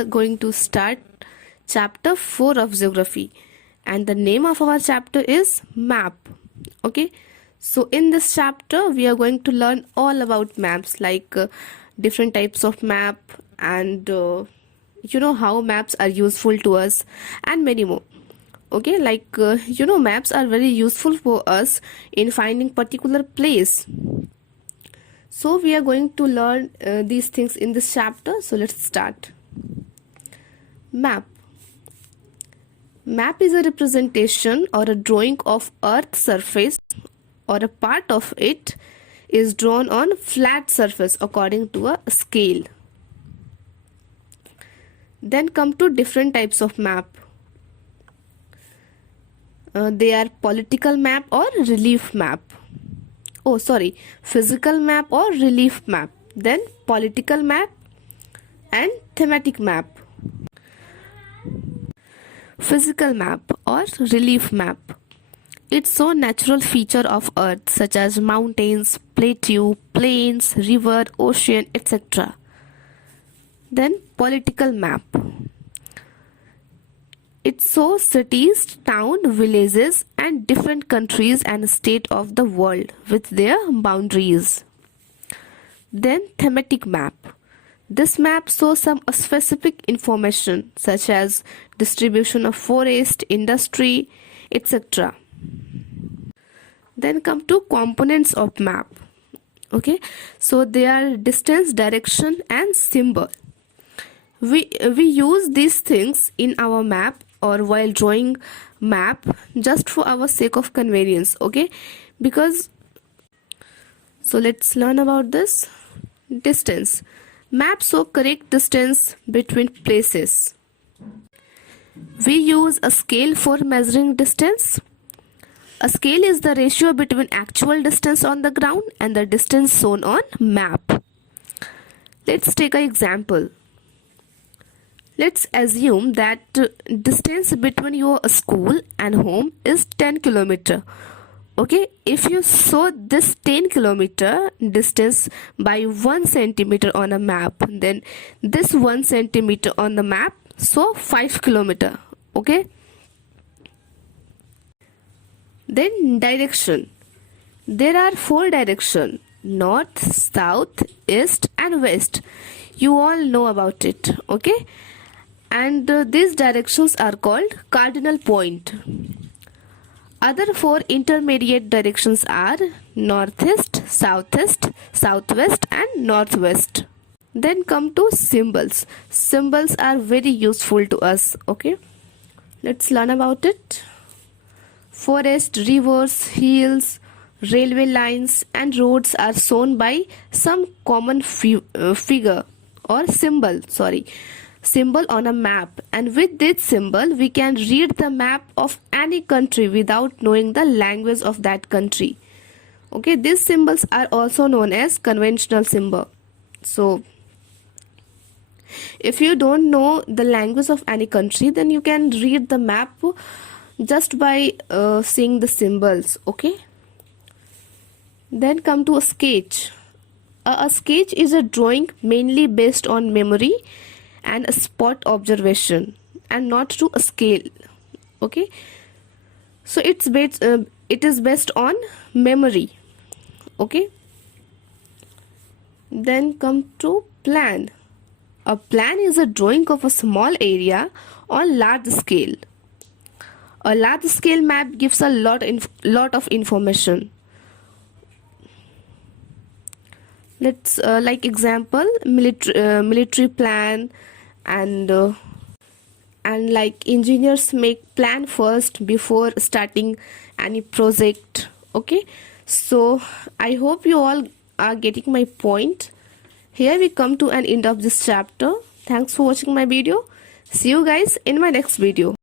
are going to start chapter 4 of geography, and the name of our chapter is map. Okay, so in this chapter we are going to learn all about maps, like different types of map, and how maps are useful to us, and many more. Okay, like maps are very useful for us in finding particular place. So we are going to learn these things in this chapter. So let's start. Map. Map is a representation or a drawing of Earth's surface, or a part of it is drawn on flat surface according to a scale. Then come to different types of map. They are political map or relief map. Physical map or relief map. Then political map and thematic map. Physical map or relief map. It shows natural feature of Earth such as mountains, plateau, plains, river, ocean, etc. Then political map. It shows cities, towns, villages and different countries and states of the world with their boundaries. Then thematic map. This map shows some specific information such as distribution of forest, industry, etc. Then come to components of map. Okay, so they are distance, direction and symbol. We use these things in our map or while drawing map just for our sake of convenience. Okay, so let's learn about this. Distance. Maps show correct distance between places. We use a scale for measuring distance. A scale is the ratio between actual distance on the ground and the distance shown on map. Let's take an example. Let's assume that distance between your school and home is 10 km. Okay, if you show this 10 km distance by 1 centimeter on a map, then this 1 centimeter on the map show 5 km. Okay. Then direction. There are 4 directions: north, south, east and west. You all know about it. Okay. And these directions are called cardinal point. Other 4 intermediate directions are northeast, southeast, southwest and northwest. Then come to symbols. Symbols are very useful to us. Okay, let's learn about it. Forest, rivers, hills, railway lines and roads are shown by some common figure or symbol on a map, and with this symbol we can read the map of any country without knowing the language of that country. Okay, these symbols are also known as conventional symbol. So if you don't know the language of any country, then you can read the map just by seeing the symbols. Okay, then come to a sketch. A sketch is a drawing mainly based on memory and a spot observation and not to a scale. Okay, so it is based on memory. Okay, then come to plan. A plan is a drawing of a small area on large scale. A large scale map gives a lot of information. Let's like example, military plan, and like engineers make plan first before starting any project. Okay, so I hope you all are getting my point. Here we come to an end of this chapter. Thanks for watching my video. See you guys in my next video.